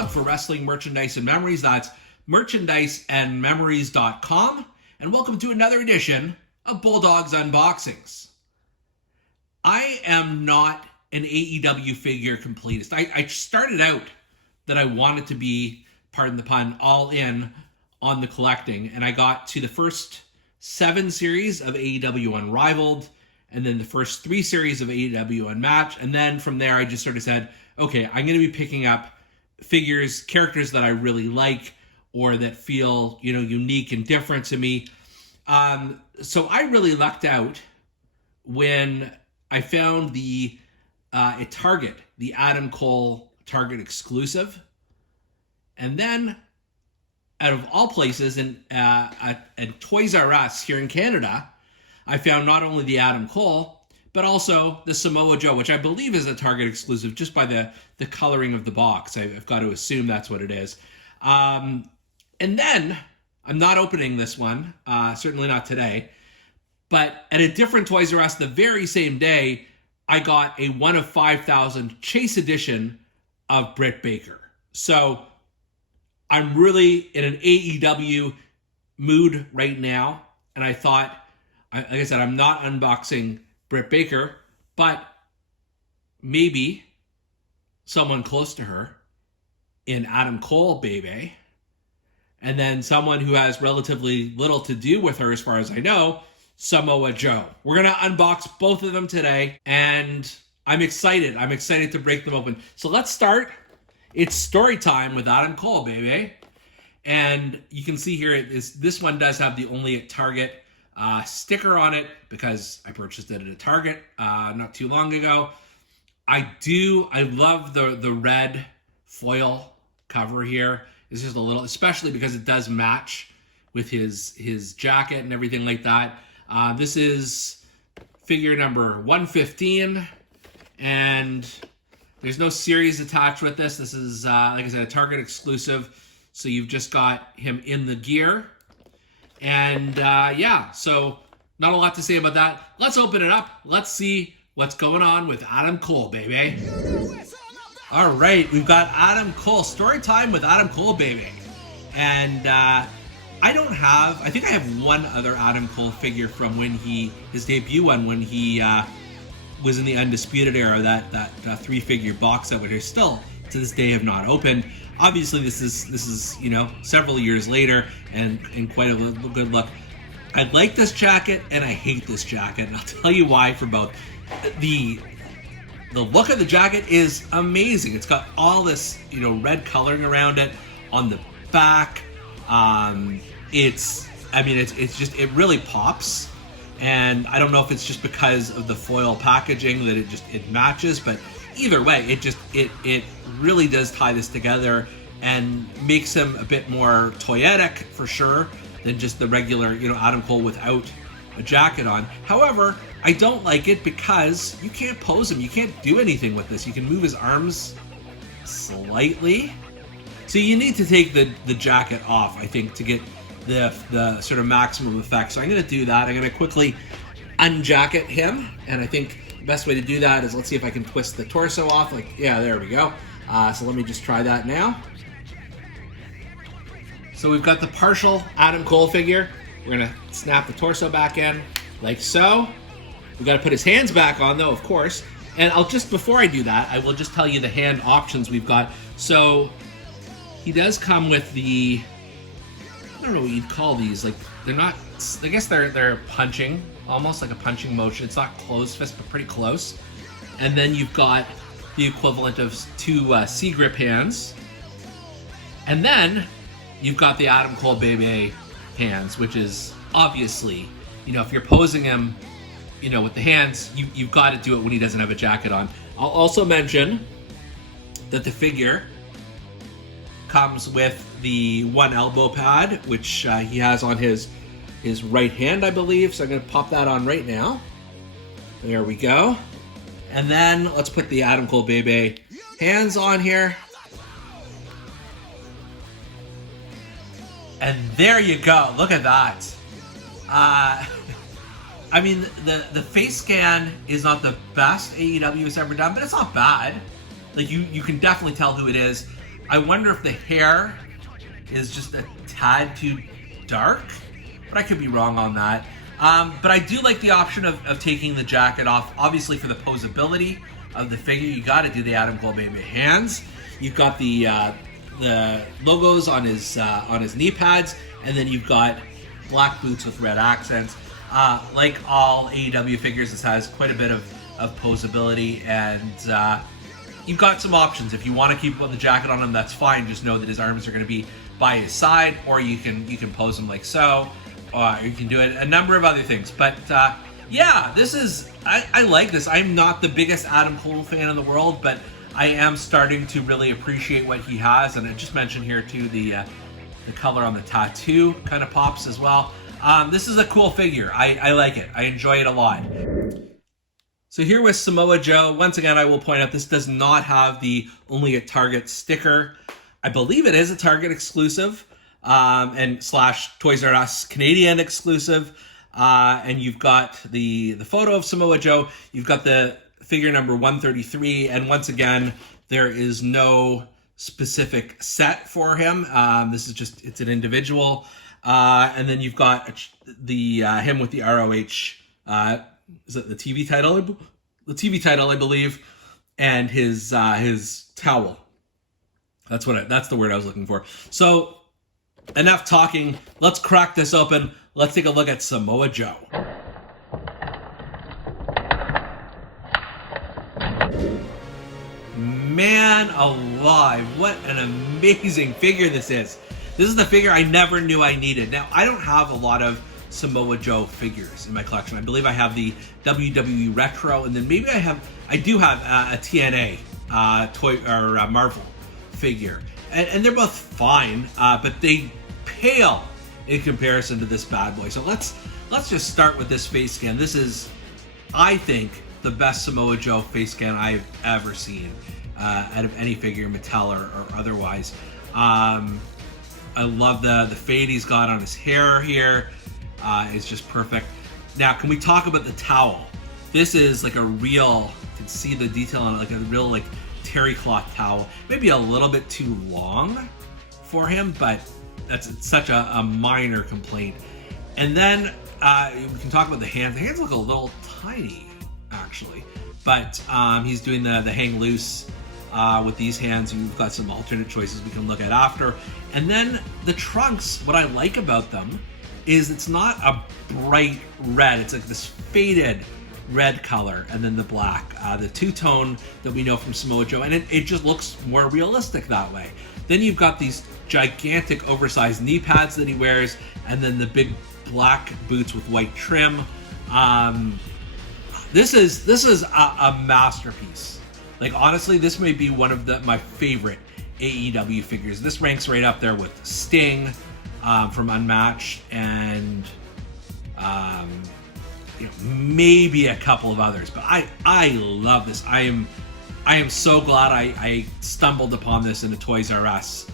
Bulldog for wrestling merchandise and memories. That's merchandiseandmemories.com. And welcome to another edition of Bulldog's Unboxings. I am not an AEW figure completist. I started out that I wanted to be, pardon the pun, all in on the collecting. And I got to the first 7 series of AEW Unrivaled, and then the first 3 series of AEW Unmatched. And then from there, I just sort of said, okay, I'm going to be picking up figures, characters that I really like or that feel, unique and different to me. So I really lucked out when I found at Target, the Adam Cole Target exclusive. And then, out of all places, at Toys R Us here in Canada, I found not only the Adam Cole, but also the Samoa Joe, which I believe is a Target exclusive just by the coloring of the box. I've got to assume that's what it is. And then, I'm not opening this one, certainly not today, but at a different Toys R Us the very same day, I got a 1 of 5,000 Chase edition of Britt Baker. So I'm really in an AEW mood right now, and I thought, like I said, I'm not unboxing Britt Baker, but maybe someone close to her in Adam Cole, baby, and then someone who has relatively little to do with her as far as I know, Samoa Joe. We're going to unbox both of them today, and I'm excited. I'm excited to break them open. So let's start. It's story time with Adam Cole, baby. And you can see here, this one does have the Only at Target sticker on it because I purchased it at a Target not too long ago. I love the red foil cover here. It's just a little, especially because it does match with his jacket and everything like that. This is figure number 115, and there's no series attached with this. This is, like I said, a Target exclusive. So you've just got him in the gear. And so not a lot to say about that. Let's open it up. Let's see what's going on with Adam Cole, baby. All right, we've got Adam Cole. Story time with Adam Cole, baby. And I think I have one other Adam Cole figure from his debut one, when he was in the Undisputed Era, that 3-figure box set, which I still to this day have not opened. Obviously, this is several years later and quite a good look. I like this jacket and I hate this jacket, and I'll tell you why for both. The look of the jacket is amazing. It's got all this red coloring around it on the back. It really pops, and I don't know if it's just because of the foil packaging that it matches, but either way, it really does tie this together and makes him a bit more toyetic for sure than just the regular Adam Cole without a jacket on. However, I don't like it because you can't pose him. You can't do anything with this. You can move his arms slightly. So you need to take the jacket off, I think, to get the sort of maximum effect. So I'm going to do that. I'm going to quickly unjacket him, and I think the best way to do that is, let's see if I can twist the torso off. There we go. So let me just try that now. So we've got the partial Adam Cole figure. We're going to snap the torso back in, like so. We've got to put his hands back on, though, of course. And before I do that, I will just tell you the hand options we've got. So he does come with I don't know what you'd call these. They're not, I guess they're punching, almost like a punching motion. It's not closed fist, but pretty close. And then you've got the equivalent of 2 C-grip hands. And then you've got the Adam Cole baby hands, which is obviously, if you're posing him, with the hands, you've got to do it when he doesn't have a jacket on. I'll also mention that the figure comes with the 1 elbow pad, which he has on his right hand, I believe. So I'm going to pop that on right now. There we go. And then let's put the Adam Cole baby hands on here. And there you go. Look at that. The face scan is not the best AEW has ever done, but it's not bad. You can definitely tell who it is. I wonder if the hair is just a tad too dark, but I could be wrong on that. But I do like the option of taking the jacket off. Obviously, for the posability of the figure, you got to do the Adam Cole baby hands. You've got the logos on his knee pads, and then you've got black boots with red accents. Like all AEW figures, this has quite a bit of posability, and you've got some options. If you want to keep the jacket on him, that's fine. Just know that his arms are going to be by his side, or you can pose him like so, or you can do it a number of other things. But yeah, this is I like this. I'm not the biggest Adam Cole fan in the world, but I am starting to really appreciate what he has. And I just mentioned here too, the color on the tattoo kind of pops as well. This is a cool figure. I like it. I enjoy it a lot. So here with Samoa Joe, once again, I will point out this does not have the Only at Target sticker. I believe it is a Target exclusive and / Toys R Us Canadian exclusive. And you've got the photo of Samoa Joe. You've got the figure number 133. And once again, there is no specific set for him. This is just, it's an individual. And then you've got the him with the ROH, is it the TV title? The TV title, I believe, and his towel. That's the word I was looking for. So enough talking. Let's crack this open. Let's take a look at Samoa Joe. Man alive, what an amazing figure this is. This is the figure I never knew I needed. Now, I don't have a lot of Samoa Joe figures in my collection. I believe I have the WWE Retro, and then maybe I do have a TNA toy or Marvel figure, and they're both fine, but they pale in comparison to this bad boy. So let's just start with this face scan. This is, I think, the best Samoa Joe face scan I've ever seen out of any figure, Mattel or otherwise. I love the fade he's got on his hair here. It's just perfect. Now, can we talk about the towel? This is like a real, you can see the detail on it, like a real like terry cloth towel. Maybe a little bit too long for him, but it's such a minor complaint. And then we can talk about the hands. The hands look a little tiny, actually. But he's doing the hang loose with these hands. You've got some alternate choices we can look at after. And then the trunks, what I like about them is it's not a bright red. It's like this faded red color, and then the black, the two-tone that we know from Samoa Joe, and it just looks more realistic that way. Then you've got these gigantic oversized knee pads that he wears, and then the big black boots with white trim. This is a masterpiece. Like, honestly, this may be one of my favorite AEW figures. This ranks right up there with Sting from Unmatched, and maybe a couple of others. But I love this. I am so glad I stumbled upon this in the Toys R Us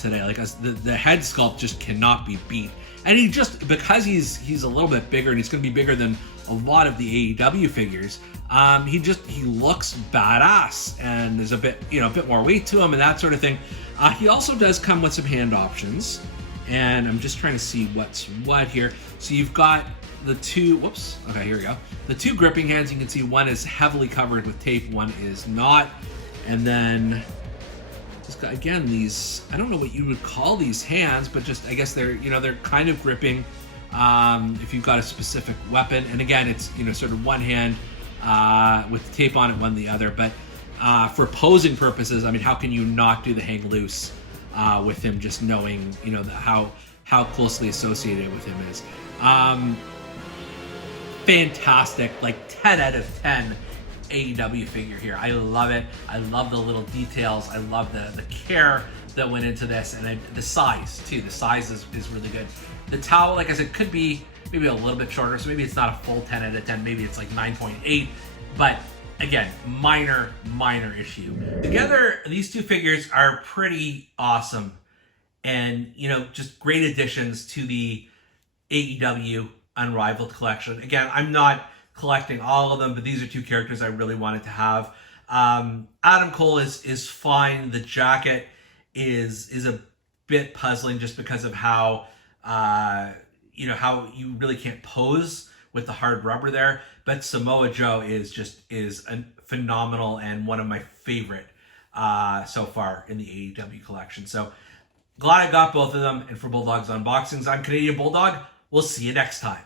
today. Like, the head sculpt just cannot be beat, and because he's a little bit bigger, and he's going to be bigger than a lot of the AEW figures. He looks badass, and there's a bit more weight to him and that sort of thing. He also does come with some hand options, and I'm just trying to see what's what here. So you've got the two, okay, here we go. The two gripping hands, you can see one is heavily covered with tape, one is not. And then, again, these, I don't know what you would call these hands, but just, I guess they're kind of gripping if you've got a specific weapon. And again, it's, sort of one hand with the tape on it, one the other. But for posing purposes, I mean, how can you not do the hang loose with him, just knowing, how closely associated with him is. Fantastic, like 10 out of 10 AEW figure here. I love it. I love the little details. I love the care that went into this, and the size too. The size is really good. The towel, like I said, could be maybe a little bit shorter, so maybe it's not a full 10 out of 10. Maybe it's like 9.8, but again, minor issue. Together, these two figures are pretty awesome, and just great additions to the AEW Unrivaled collection. Again, I'm not collecting all of them, but these are two characters I really wanted to have. Adam Cole is fine. The jacket is a bit puzzling just because of how how you really can't pose with the hard rubber there. But Samoa Joe is a phenomenal and one of my favorite so far in the AEW collection. So glad I got both of them. And for Bulldogs Unboxings, I'm Canadian Bulldog. We'll see you next time.